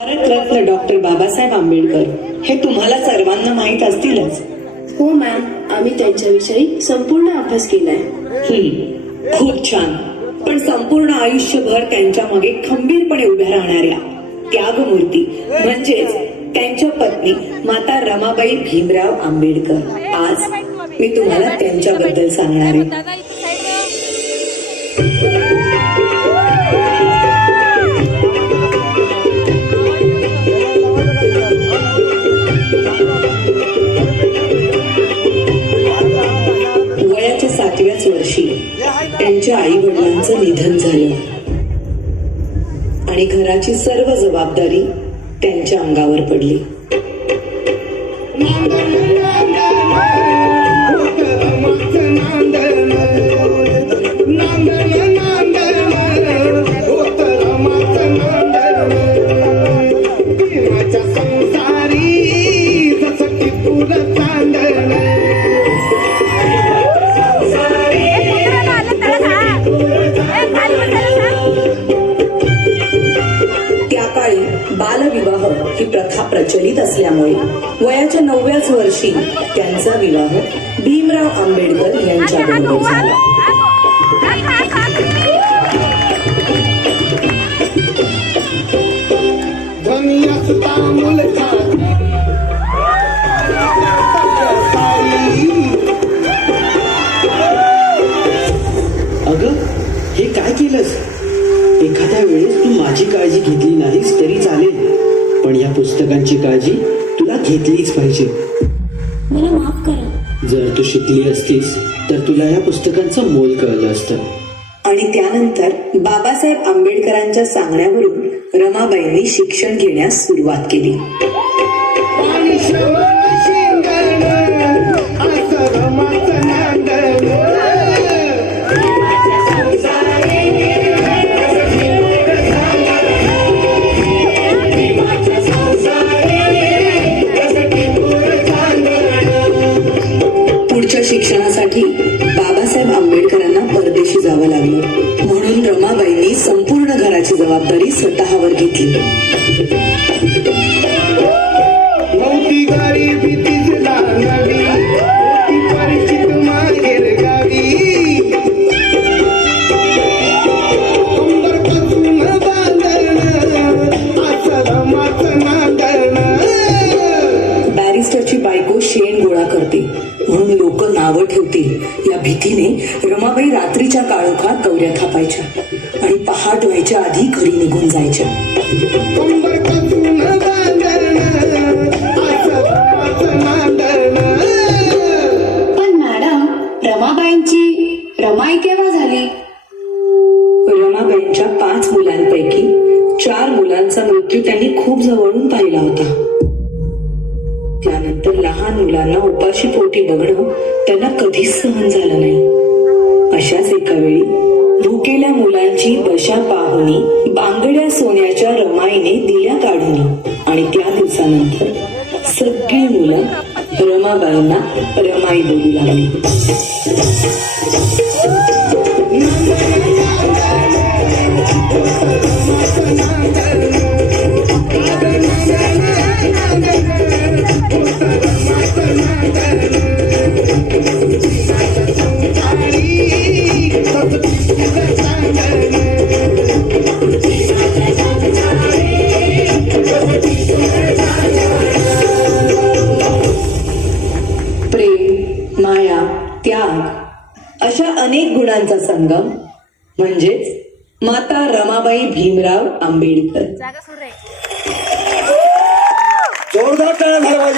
Bharat Ratna doctor Babasaheb Ambedkar हे तुम्हाला सर्वांना माहित असतीलच. हो मॅम, आम्ही त्यांच्याविषयी संपूर्ण अभ्यास केलाय. खूप छान. पण संपूर्ण आयुष्यभर त्यांच्या मागे खंबीरपणे उभ्या राहणाऱ्या त्यागमूर्ती म्हणजेच त्यांच्या पत्नी माता रमाबाई भीमराव आंबेडकर आज मी तुम्हाला त्यांच्याबद्दल सांगणार आहे. वयाच्या 7व्याच वर्षी त्यांच्या आई वडिलांचं निधन झालं आणि घराची सर्व जबाबदारी त्यांच्या अंगावर पडली. बालविवाह ही प्रथा प्रचलित असल्यामुळे वयाच्या 9व्याच वर्षी त्यांचा विवाह भीमराव आंबेडकर यांच्याबरोबर झाला. अगं, हे काय केलंस? एखाद्या वेळेस तू माझी काळजी घेतली नाहीस तरी चालेल, पण या पुस्तकांची काळजी तुला घेतलीच पाहिजे. मला माफ करा. जर तू शिकली असतीस तर तुला या पुस्तकांचं मोल कळलं असतं. आणि त्यानंतर बाबासाहेब आंबेडकरांच्या सांगण्यावरून रमाबाईंनी शिक्षण घेण्यास सुरुवात केली. पुढच्या शिक्षणासाठी बाबासाहेब आंबेडकरांना परदेशी जावं लागलं, म्हणून रमाबाईंनी संपूर्ण घराची जबाबदारी स्वतःवर घेतली. बॅरिस्टरची बायको शेण गोळा करते म्हणून लोक नावं ठेवतील या भीतीने रमाबाई रात्रीच्या काळोखात गौऱ्या थापायच्या आणि पहाट व्हायच्या आधी घरी निघून जायच्या. पण मॅडम, रमाई केव्हा झाली? रमाबाईंच्या 5 मुलांपैकी 4 मुलांचा मृत्यू त्यांनी खूप जवळून पाहिला होता. त्यानंतर लहान मुलांना उपाशी पोटी बघणं त्यांना कधीच सहन झालं नाही. अशाच एका वेळी भुकेल्या मुलांची दशा पाहुनी बांगड्या सोन्याच्या रमाईने दिल्या काढून आणि त्या दिवसानंतर सगळी मुलं रमाबाईंना रमाई बोलू लागली. प्रेम, माया, त्याग अशा अनेक गुणांचा संगम म्हणजेच माता रमाबाई भीमराव आंबेडकर. जोरदार टाळ्या झाल्या पाहिजे.